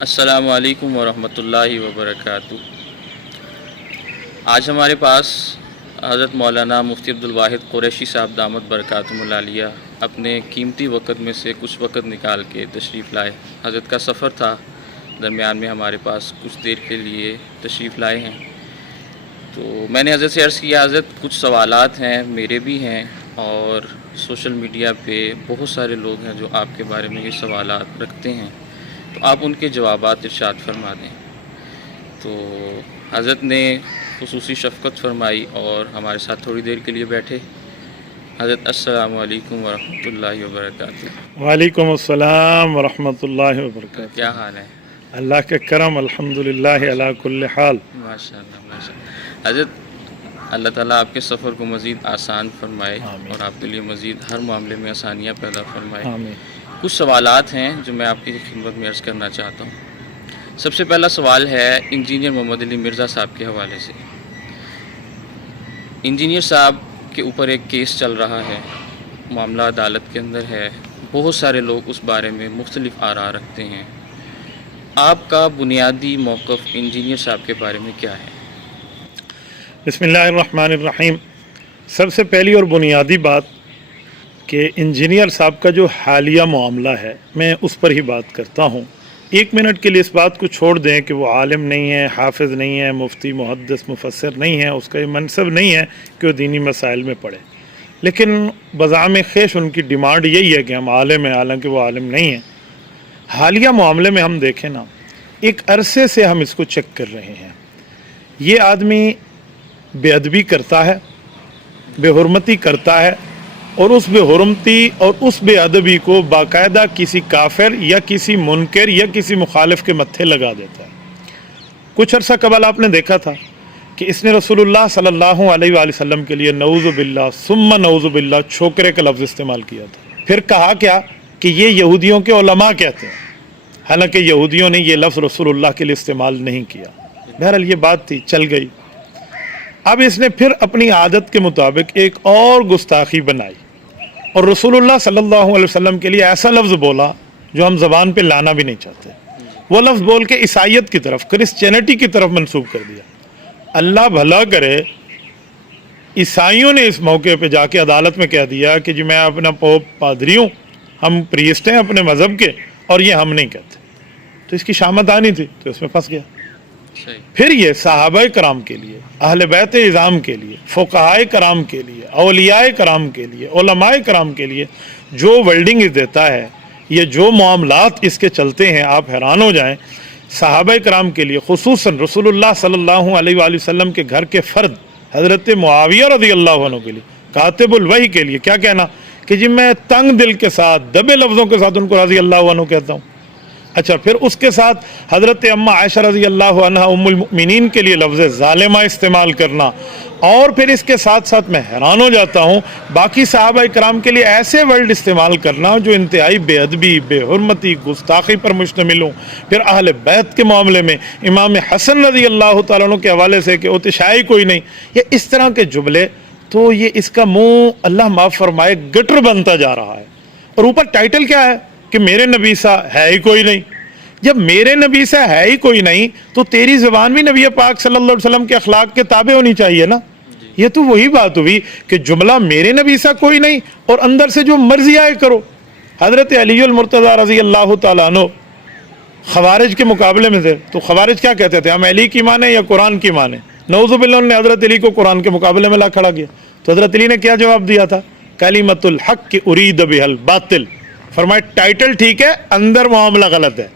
السلام علیکم ورحمۃ اللہ وبرکاتہ۔ آج ہمارے پاس حضرت مولانا مفتی عبدالواحد قریشی صاحب دامت برکاتہم العالیہ اپنے قیمتی وقت میں سے کچھ وقت نکال کے تشریف لائے۔ حضرت کا سفر تھا، درمیان میں ہمارے پاس کچھ دیر کے لیے تشریف لائے ہیں۔ تو میں نے حضرت سے عرض کیا، حضرت کچھ سوالات ہیں، میرے بھی ہیں، اور سوشل میڈیا پہ بہت سارے لوگ ہیں جو آپ کے بارے میں یہ سوالات رکھتے ہیں، تو آپ ان کے جوابات ارشاد فرما دیں۔ تو حضرت نے خصوصی شفقت فرمائی اور ہمارے ساتھ تھوڑی دیر کے لیے بیٹھے۔ حضرت السلام علیکم ورحمۃ اللہ وبرکاتہ۔ وعلیکم السلام ورحمۃ اللہ وبرکاتہ۔ کیا حال ہے؟ اللہ کے کرم، الحمدللہ علی کل حال۔ ماشاء اللہ ماشاء اللہ۔ حضرت اللہ تعالیٰ آپ کے سفر کو مزید آسان فرمائے آمین۔ اور آپ کے لیے مزید ہر معاملے میں آسانیاں پیدا فرمائے۔ آمین۔ کچھ سوالات ہیں جو میں آپ کی خدمت میں عرض کرنا چاہتا ہوں۔ سب سے پہلا سوال ہے انجینئر محمد علی مرزا صاحب کے حوالے سے۔ انجینئر صاحب کے اوپر ایک کیس چل رہا ہے، معاملہ عدالت کے اندر ہے، بہت سارے لوگ اس بارے میں مختلف آراء رکھتے ہیں۔ آپ کا بنیادی موقف انجینئر صاحب کے بارے میں کیا ہے؟ بسم اللہ الرحمن الرحیم۔ سب سے پہلی اور بنیادی بات کہ انجینئر صاحب کا جو حالیہ معاملہ ہے، میں اس پر ہی بات کرتا ہوں۔ ایک منٹ کے لیے اس بات کو چھوڑ دیں کہ وہ عالم نہیں ہے، حافظ نہیں ہے، مفتی محدث مفسر نہیں ہے، اس کا یہ منصب نہیں ہے کہ وہ دینی مسائل میں پڑھے، لیکن بزعم خیش ان کی ڈیمانڈ یہی ہے کہ ہم عالم ہیں، حالانکہ وہ عالم نہیں ہیں۔ حالیہ معاملے میں ہم دیکھیں نا، ایک عرصے سے ہم اس کو چیک کر رہے ہیں۔ یہ آدمی بے ادبی کرتا ہے، بے حرمتی کرتا ہے، اور اس بے حرمتی اور اس بے ادبی کو باقاعدہ کسی کافر یا کسی منکر یا کسی مخالف کے متھے لگا دیتا ہے۔ کچھ عرصہ قبل آپ نے دیکھا تھا کہ اس نے رسول اللہ صلی اللہ علیہ وآلہ وسلم کے لیے نعوذ باللہ ثم نعوذ باللہ چھوکرے کا لفظ استعمال کیا تھا۔ پھر کہا کیا کہ یہ یہودیوں کے علماء کہتے ہیں، حالانکہ یہودیوں نے یہ لفظ رسول اللہ کے لیے استعمال نہیں کیا۔ بہرحال یہ بات تھی، چل گئی۔ اب اس نے پھر اپنی عادت کے مطابق ایک اور گستاخی بنائی اور رسول اللہ صلی اللہ علیہ وسلم کے لیے ایسا لفظ بولا جو ہم زبان پہ لانا بھی نہیں چاہتے۔ وہ لفظ بول کے عیسائیت کی طرف، کرسچینٹی کی طرف منسوب کر دیا۔ اللہ بھلا کرے، عیسائیوں نے اس موقع پہ جا کے عدالت میں کہہ دیا کہ جی میں اپنا پوپ پادری ہوں، ہم پریسٹ ہیں اپنے مذہب کے، اور یہ ہم نہیں کہتے۔ تو اس کی شامت آنی تھی، تو اس میں پھنس گیا۔ پھر یہ صحابہ کرام کے لیے، اہل بیت اعظام کے لیے، فقہائے کرام کے لیے، اولیاء کرام کے لیے، علماء کرام کے لیے جو ورلڈنگ دیتا ہے، یہ جو معاملات اس کے چلتے ہیں، آپ حیران ہو جائیں۔ صحابہ کرام کے لیے، خصوصاً رسول اللہ صلی اللہ علیہ وآلہ وسلم کے گھر کے فرد حضرت معاویہ رضی اللہ عنہ کے لیے، کاتب الوحی کے لیے کیا کہنا کہ جی میں تنگ دل کے ساتھ، دبے لفظوں کے ساتھ ان کو رضی اللہ عنہ کہتا ہوں۔ اچھا، پھر اس کے ساتھ حضرت اماں عائشہ رضی اللہ عنہ ام المؤمنین کے لیے لفظ ظالمہ استعمال کرنا، اور پھر اس کے ساتھ ساتھ میں حیران ہو جاتا ہوں باقی صحابہ کرام کے لیے ایسے ورڈ استعمال کرنا جو انتہائی بے ادبی، بے حرمتی، گستاخی پر مشتمل ہوں۔ پھر اہل بیت کے معاملے میں امام حسن رضی اللہ تعالیٰ عنہ کے حوالے سے کہ اتشائی کوئی نہیں، یہ اس طرح کے جملے، تو یہ اس کا منہ اللہ معاف فرمائے گٹر بنتا جا رہا ہے۔ اور اوپر ٹائٹل کیا ہے کہ میرے نبی سا ہے ہی کوئی نہیں۔ جب میرے نبی سا ہے ہی کوئی نہیں تو تیری زبان بھی نبی پاک صلی اللہ علیہ وسلم کے اخلاق کے تابع ہونی چاہیے نا۔ یہ تو وہی بات ہوئی کہ جملہ میرے نبی سا کوئی نہیں اور اندر سے جو مرضی آئے کرو۔ حضرت علی المرتضیٰ رضی اللہ تعالیٰ عنہ خوارج کے مقابلے میں تھے، تو خوارج کیا کہتے تھے؟ ہم علی کی مانیں یا قرآن کی مانیں؟ نعوذ باللہ انہوں نے حضرت علی کو قرآن کے مقابلے میں لا کھڑا کیا۔ تو حضرت علی نے کیا جواب دیا تھا؟ کلمۃ الحق ارید بہا الباطل۔ فرمائے ٹائٹل ٹھیک ہے، اندر معاملہ غلط ہے۔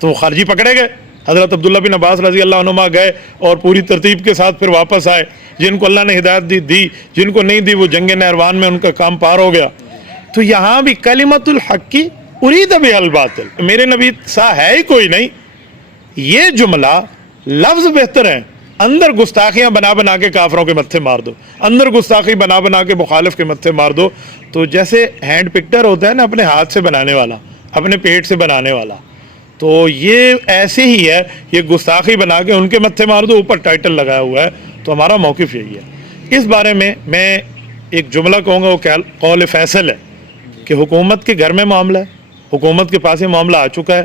تو خارجی پکڑے گئے۔ حضرت عبداللہ بن عباس رضی اللہ عنہما گئے اور پوری ترتیب کے ساتھ پھر واپس آئے۔ جن کو اللہ نے ہدایت دی، جن کو نہیں دی وہ جنگ نہروان میں ان کا کام پار ہو گیا۔ تو یہاں بھی کلمۃ الحق کی ارید بہا الباطل، میرے نبی سا ہے ہی کوئی نہیں، یہ جملہ لفظ بہتر ہے، اندر گستاخیاں بنا بنا کے کافروں کے متھے مار دو، اندر گستاخی بنا بنا کے مخالف کے متھے مار دو۔ تو جیسے ہینڈ پکٹر ہوتا ہے نا، اپنے ہاتھ سے بنانے والا، اپنے پیٹ سے بنانے والا، تو یہ ایسے ہی ہے، یہ گستاخی بنا کے ان کے متھے مار دو، اوپر ٹائٹل لگایا ہوا ہے۔ تو ہمارا موقف یہی ہے۔ اس بارے میں ایک جملہ کہوں گا، وہ قول فیصل ہے کہ حکومت کے گھر میں معاملہ ہے، حکومت کے پاس یہ معاملہ آ چکا ہے،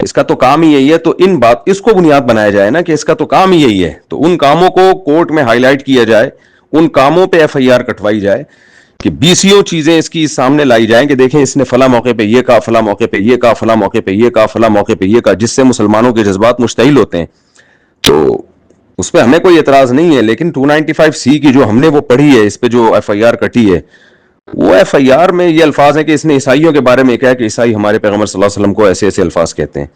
اس کا تو کام ہی یہی ہے, تو ان بات اس کو بنیاد بنایا جائے نا کہ اس کا تو کام ہی یہی ہے, تو ان کاموں کو کورٹ میں ہائی لائٹ کیا جائے, ان کاموں پہ ایف آئی آر کٹوائی جائے کہ 20 چیزیں اس کی سامنے لائی جائیں کہ دیکھیں اس نے فلاں موقع پہ یہ کہا, فلاں موقع پہ یہ کہا, فلاں موقع پہ یہ کہا, فلاں موقع پہ یہ کہا, جس سے مسلمانوں کے جذبات مشتعل ہوتے ہیں. تو اس پہ ہمیں کوئی اعتراض نہیں ہے, لیکن 295C کی جو ہم نے وہ پڑھی ہے, اس پہ جو ایف آئی آر کٹی ہے, وہ ایف آئی آر میں یہ الفاظ ہیں کہ اس نے عیسائیوں کے بارے میں کہا کہ عیسائی ہمارے پیغمبر صلی اللہ علیہ وسلم کو ایسے ایسے الفاظ کہتے ہیں.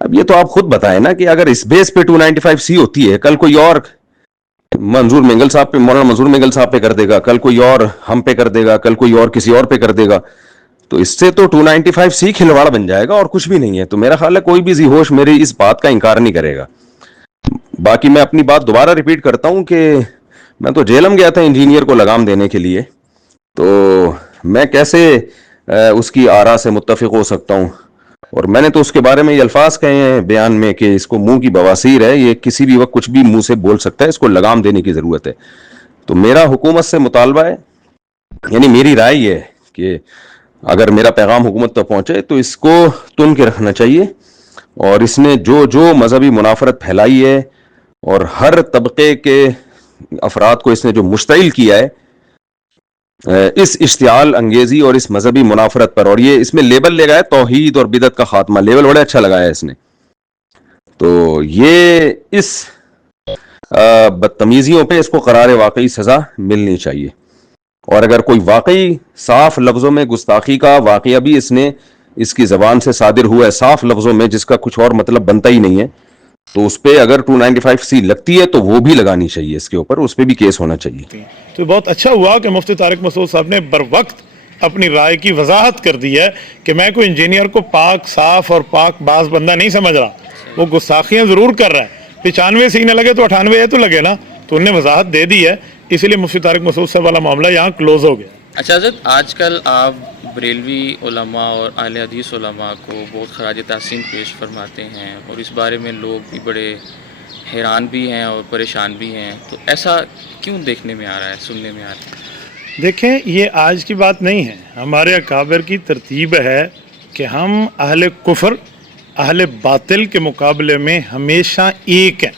اب یہ تو آپ خود بتائیں نا کہ اگر اس بیس پہ 295C ہوتی ہے, کل کوئی اور منظور منگل صاحب پہ, مولانا منظور منگل صاحب پہ کر دے گا, کل کوئی اور ہم پہ کر دے گا, کل کوئی اور کسی اور پہ کر دے گا, تو اس سے تو 295C کھلواڑ بن جائے گا اور کچھ بھی نہیں ہے. تو میرا خیال ہے کوئی بھی ذی ہوش میری اس بات کا انکار نہیں کرے گا. باقی میں اپنی بات دوبارہ ریپیٹ کرتا ہوں کہ میں تو جیلم گیا تھا انجینئر کو لگام دینے کے لیے, تو میں کیسے اس کی آرا سے متفق ہو سکتا ہوں, اور میں نے تو اس کے بارے میں یہ الفاظ کہے ہیں بیان میں کہ اس کو منہ کی بواسیر ہے, یہ کسی بھی وقت کچھ بھی منہ سے بول سکتا ہے, اس کو لگام دینے کی ضرورت ہے. تو میرا حکومت سے مطالبہ ہے, یعنی میری رائے یہ ہے کہ اگر میرا پیغام حکومت تک پہنچے تو اس کو تن کے رکھنا چاہیے, اور اس نے جو مذہبی منافرت پھیلائی ہے اور ہر طبقے کے افراد کو اس نے جو مشتعل کیا ہے اس اشتعال انگیزی اور اس مذہبی منافرت پر, اور یہ اس میں لیبل لے گا ہے توحید اور بدعت کا خاتمہ, لیبل بڑا اچھا لگایا ہے اس نے. تو یہ اس بدتمیزیوں پہ اس کو قرار واقعی سزا ملنی چاہیے, اور اگر کوئی واقعی صاف لفظوں میں گستاخی کا واقعہ بھی اس کی زبان سے صادر ہوا ہے صاف لفظوں میں, جس کا کچھ اور مطلب بنتا ہی نہیں ہے, تو اس پہ اگر 295C لگتی ہے تو وہ بھی لگانی چاہیے, اس کے اوپر اس پہ بھی کیس ہونا چاہیے. تو بہت اچھا ہوا کہ مفتی طارق مسعود صاحب نے بر وقت اپنی رائے کی وضاحت کر دی ہے کہ میں کوئی انجینئر کو پاک صاف اور پاک باز بندہ نہیں سمجھ رہا, وہ گستاخیاں ضرور کر رہا ہے, 95 سینے لگے تو 98 ہے تو لگے نا, تو انہوں نے وضاحت دے دی ہے, اسی لیے مفتی طارق مسعود صاحب والا معاملہ یہاں کلوز ہو گیا. اچھا حضرت, آج کل آپ بریلوی علماء اور اہل حدیث علماء کو بہت خراج تحسین پیش فرماتے ہیں, اور اس بارے میں لوگ بھی بڑے حیران بھی ہیں اور پریشان بھی ہیں, تو ایسا کیوں دیکھنے میں آ رہا ہے, سننے میں آ رہا ہے؟ دیکھیں, یہ آج کی بات نہیں ہے, ہمارے اکابر کی ترتیب ہے کہ ہم اہل کفر اہل باطل کے مقابلے میں ہمیشہ ایک ہیں.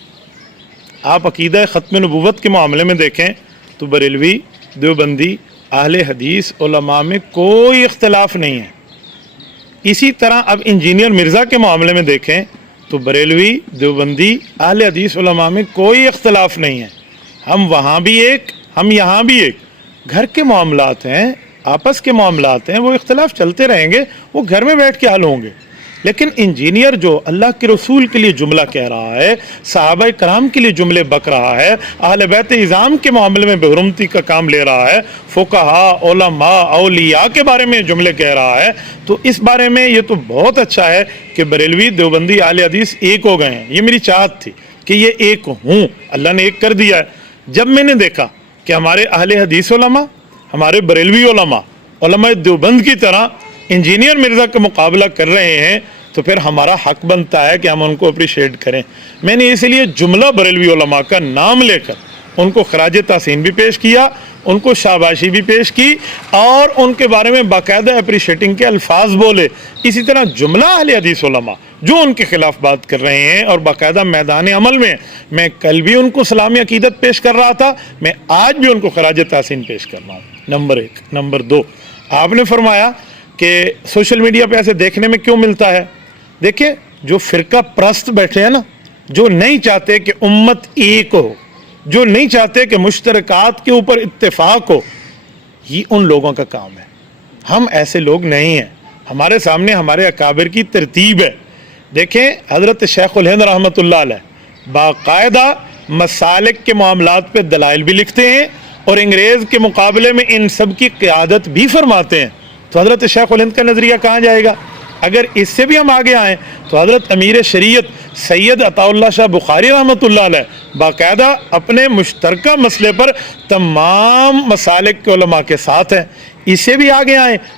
آپ عقیدہ ختم نبوت کے معاملے میں دیکھیں تو بریلوی, دیوبندی, اہل حدیث علماء میں کوئی اختلاف نہیں ہے. اسی طرح اب انجینئر مرزا کے معاملے میں دیکھیں تو بریلوی, دیوبندی, اہل حدیث علماء میں کوئی اختلاف نہیں ہے. ہم وہاں بھی ایک, ہم یہاں بھی ایک. گھر کے معاملات ہیں, آپس کے معاملات ہیں, وہ اختلاف چلتے رہیں گے, وہ گھر میں بیٹھ کے حل ہوں گے. لیکن انجینئر جو اللہ کے رسول کے لیے جملہ کہہ رہا ہے, صحابہ کرام کے لیے جملے بک رہا ہے, اہل بیت اعظام کے معاملے میں بے حرمتی کا کام لے رہا ہے, فقہاء, علماء, اولیاء کے بارے میں جملے کہہ رہا ہے, تو اس بارے میں یہ تو بہت اچھا ہے کہ بریلوی, دیوبندی, اہل حدیث ایک ہو گئے ہیں. یہ میری چاہت تھی کہ یہ ایک ہوں, اللہ نے ایک کر دیا ہے. جب میں نے دیکھا کہ ہمارے اہل حدیث علماء, ہمارے بریلوی علماء, علماء دیوبند کی طرح انجینئر مرزا کا مقابلہ کر رہے ہیں, تو پھر ہمارا حق بنتا ہے کہ ہم ان کو اپریشیٹ کریں. میں نے اس لیے جملہ بریلوی علماء کا نام لے کر ان کو خراج تحسین بھی پیش کیا, ان کو شاباشی بھی پیش کی, اور ان کے بارے میں باقاعدہ اپریشیٹنگ کے الفاظ بولے. اسی طرح جملہ اہل حدیث علماء جو ان کے خلاف بات کر رہے ہیں اور باقاعدہ میدان عمل میں, میں کل بھی ان کو سلامی عقیدت پیش کر رہا تھا, میں آج بھی ان کو خراج تحسین پیش کر رہا ہوں. نمبر 1. نمبر 2, آپ نے فرمایا کہ سوشل میڈیا پہ ایسے دیکھنے میں کیوں ملتا ہے. دیکھیں, جو فرقہ پرست بیٹھے ہیں نا, جو نہیں چاہتے کہ امت ایک ہو, جو نہیں چاہتے کہ مشترکات کے اوپر اتفاق ہو, یہ ان لوگوں کا کام ہے. ہم ایسے لوگ نہیں ہیں. ہمارے سامنے ہمارے اکابر کی ترتیب ہے. دیکھیں, حضرت شیخ الہند رحمۃ اللہ علیہ باقاعدہ مسالک کے معاملات پہ دلائل بھی لکھتے ہیں, اور انگریز کے مقابلے میں ان سب کی قیادت بھی فرماتے ہیں. تو حضرت شیخ الہند کا نظریہ کہاں جائے گا؟ اگر اس سے بھی ہم آگے آئیں تو حضرت امیر شریعت سید عطا اللہ شاہ بخاری رحمۃ اللہ علیہ باقاعدہ اپنے مشترکہ مسئلے پر تمام مسالک کے علماء کے ساتھ ہیں. اس سے بھی آگے آئیں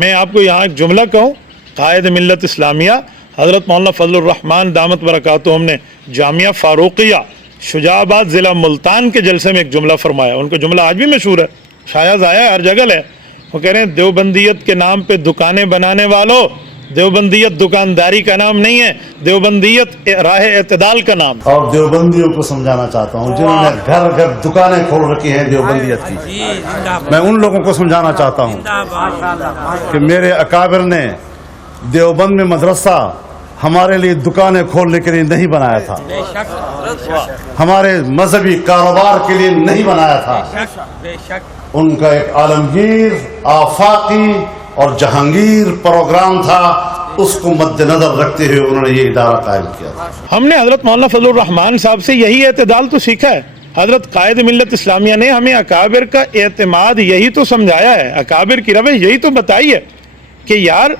میں آپ کو یہاں ایک جملہ کہوں، قائد ملت اسلامیہ حضرت مولانا فضل الرحمان دامت برکاتہم نے جامعہ فاروقیہ شجاع آباد ضلع ملتان کے جلسے میں ایک جملہ فرمایا، ان کا جملہ آج بھی مشہور ہے، شاید آیا ہے، ہر جگہ ہے۔ وہ کہہ رہے ہیں دیوبندیت کے نام پہ دکانیں بنانے والوں، دیوبندیت دکانداری کا نام نہیں ہے، دیوبندیت راہ اعتدال کا نام ہے۔ اور دیوبندیوں کو سمجھانا چاہتا ہوں جنہوں نے گھر گھر دکانیں کھول رکھی ہیں دیوبندیت کی، میں ان لوگوں کو سمجھانا چاہتا ہوں کہ میرے اکابر نے دیوبند میں مدرسہ ہمارے لیے دکانیں کھولنے کے لیے نہیں بنایا تھا، ہمارے مذہبی کاروبار کے لیے نہیں بنایا تھا، ان کا ایک عالمگیر آفاقی اور جہانگیر پروگرام تھا، اس کو مد نظر رکھتے ہوئے انہوں نے یہ ادارہ قائم کیا تھا۔ ہم نے حضرت مولانا فضل الرحمان صاحب سے یہی اعتدال تو سیکھا ہے۔ حضرت قائد ملت اسلامیہ نے ہمیں اکابر کا اعتماد یہی تو سمجھایا ہے، اکابر کی روش یہی تو بتائی ہے کہ یار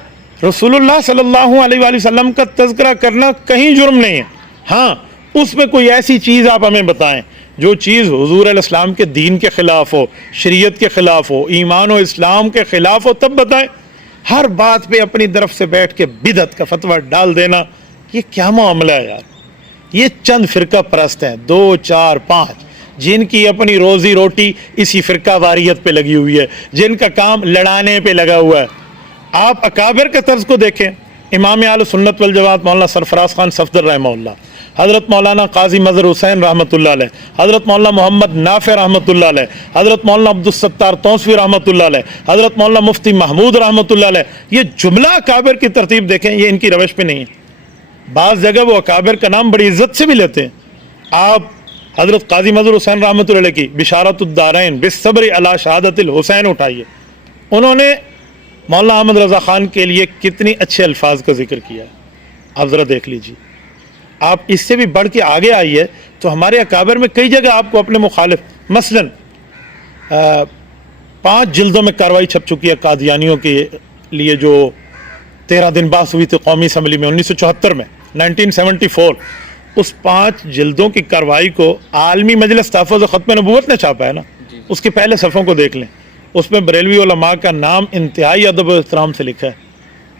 رسول اللہ صلی اللہ علیہ وآلہ وسلم کا تذکرہ کرنا کہیں جرم نہیں ہے، ہاں اس میں کوئی ایسی چیز آپ ہمیں بتائیں جو چیز حضور علیہ السلام کے دین کے خلاف ہو، شریعت کے خلاف ہو، ایمان و اسلام کے خلاف ہو، تب بتائیں۔ ہر بات پہ اپنی طرف سے بیٹھ کے بدعت کا فتویٰ ڈال دینا، یہ کیا معاملہ ہے یار؟ یہ چند فرقہ پرست ہیں، 2 4 5 جن کی اپنی روزی روٹی اسی فرقہ واریت پہ لگی ہوئی ہے، جن کا کام لڑانے پہ لگا ہوا ہے۔ آپ اکابر کے طرز کو دیکھیں، امام اہل سنت والجماعت مولانا سرفراز خان صفدر رحمہ اللہ، حضرت مولانا قاضی مظہر حسین رحمۃ اللہ علیہ، حضرت مولانا محمد نافع رحمۃ اللہ علیہ، حضرت مولانا عبدالستار توسوی رحمۃ اللہ علیہ، حضرت مولانا مفتی محمود رحمۃ اللہ علیہ، یہ جملہ اکابر کی ترتیب دیکھیں، یہ ان کی روش پہ نہیں ہے۔ بعض جگہ وہ اکابر کا نام بڑی عزت سے بھی لیتے ہیں۔ آپ حضرت قاضی مظہر حسین رحمۃ اللہ علیہ کی بشارت الدارین بالصبر علی شہادت الحسین اٹھائیے، انہوں نے مولانا احمد رضا خان کے لیے کتنی اچھے الفاظ کا ذکر کیا ہے، آپ ذرا دیکھ لیجیے۔ آپ اس سے بھی بڑھ کے آگے آئیے تو ہمارے اکابر میں کئی جگہ آپ کو اپنے مخالف، مثلا 5 جلدوں میں کارروائی چھپ چکی ہے قادیانیوں کے لیے جو 13 دن بعد ہوئی تھی قومی اسمبلی میں 1974 میں 1974، اس 5 جلدوں کی کارروائی کو عالمی مجلس تحفظ و ختم نبوت نے چھاپا ہے نا، اس کے پہلے صفحوں کو دیکھ لیں، اس میں بریلوی علماء کا نام انتہائی ادب و احترام سے لکھا ہے۔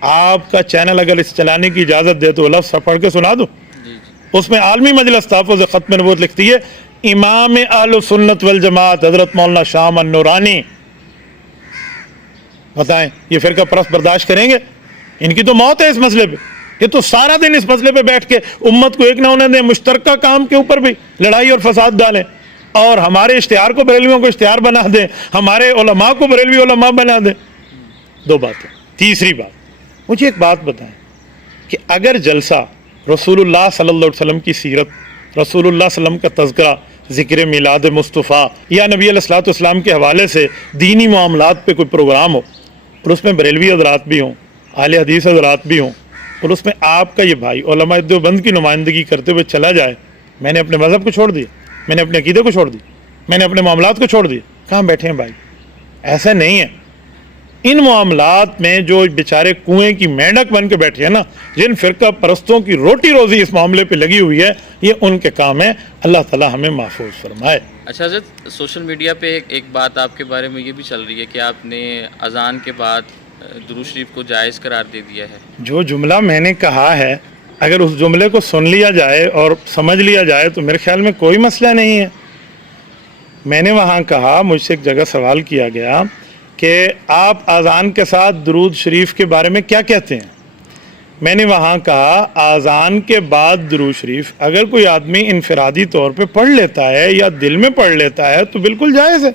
آپ کا چینل اگر اس چلانے کی اجازت دے تو لفظ پڑھ کے سنا دوں، اس میں عالمی مجلس تحفظ ختم نبوت لکھتی ہے امام اہل سنت والجماعت حضرت مولانا شام النورانی۔ بتائیں یہ فرقہ پرست برداشت کریں گے؟ ان کی تو موت ہے اس مسئلے پہ، یہ تو سارا دن اس مسئلے پہ بیٹھ کے امت کو ایک نہ ہونے دیں، مشترکہ کام کے اوپر بھی لڑائی اور فساد ڈالیں، اور ہمارے اشتہار کو بریلویوں کو اشتہار بنا دیں، ہمارے علماء کو بریلوی علماء بنا دیں۔ 2 باتیں۔ تیسری بات، مجھے ایک بات بتائیں کہ اگر جلسہ رسول اللہ صلی اللہ علیہ وسلم کی سیرت، رسول اللہ صلی اللہ علیہ وسلم کا تذکرہ، ذکر میلاد مصطفیٰ یا نبی علیہ الصلوۃ والسلام کے حوالے سے دینی معاملات پہ کوئی پروگرام ہو، اور اس میں بریلوی حضرات بھی ہوں، اہل حدیث حضرات بھی ہوں، اور اس میں آپ کا یہ بھائی علماء دیوبند کی نمائندگی کرتے ہوئے چلا جائے، میں نے اپنے مذہب کو چھوڑ دیا، میں نے اپنے عقیدے کو چھوڑ دیا، میں نے اپنے معاملات کو چھوڑ دیا، کہاں بیٹھے ہیں بھائی؟ ایسا نہیں ہے۔ ان معاملات میں جو بیچارے کنویں کی مینڈک بن کے بیٹھے ہیں نا، جن فرقہ پرستوں کی روٹی روزی اس معاملے پہ لگی ہوئی ہے، یہ ان کے کام ہے، اللہ تعالی ہمیں محفوظ فرمائے۔ اچھا حضرت، سوشل میڈیا پہ ایک بات آپ کے بارے میں یہ بھی چل رہی ہے کہ آپ نے اذان کے بعد درود شریف کو جائز قرار دے دیا ہے۔ جو جملہ میں نے کہا ہے، اگر اس جملے کو سن لیا جائے اور سمجھ لیا جائے تو میرے خیال میں کوئی مسئلہ نہیں ہے۔ میں نے وہاں کہا، مجھ سے ایک جگہ سوال کیا گیا کہ آپ اذان کے ساتھ درود شریف کے بارے میں کیا کہتے ہیں؟ میں نے وہاں کہا اذان کے بعد درود شریف اگر کوئی آدمی انفرادی طور پہ پڑھ لیتا ہے یا دل میں پڑھ لیتا ہے تو بالکل جائز ہے،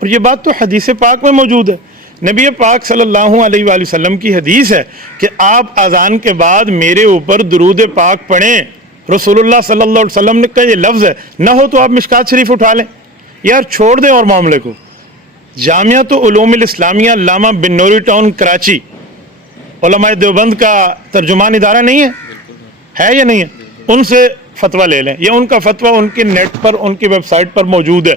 اور یہ بات تو حدیث پاک میں موجود ہے۔ نبی پاک صلی اللہ علیہ وآلہ وسلم کی حدیث ہے کہ آپ اذان کے بعد میرے اوپر درود پاک پڑھیں، رسول اللہ صلی اللہ علیہ وسلم نے کہا یہ لفظ ہے، نہ ہو تو آپ مشکات شریف اٹھا لیں۔ یار چھوڑ دیں اور معاملے کو۔ جامعۃ علوم الاسلامیہ علامہ بن نوری ٹاؤن کراچی علماء دیوبند کا ترجمان ادارہ نہیں ہے یا نہیں ہے؟ ان سے فتویٰ لے لیں، یا ان کا فتویٰ ان کے نیٹ پر، ان کی ویب سائٹ پر موجود ہے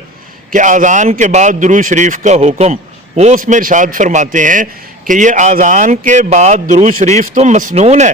کہ اذان کے بعد درود شریف کا حکم، وہ اس میں ارشاد فرماتے ہیں کہ یہ اذان کے بعد درود شریف تو مسنون ہے،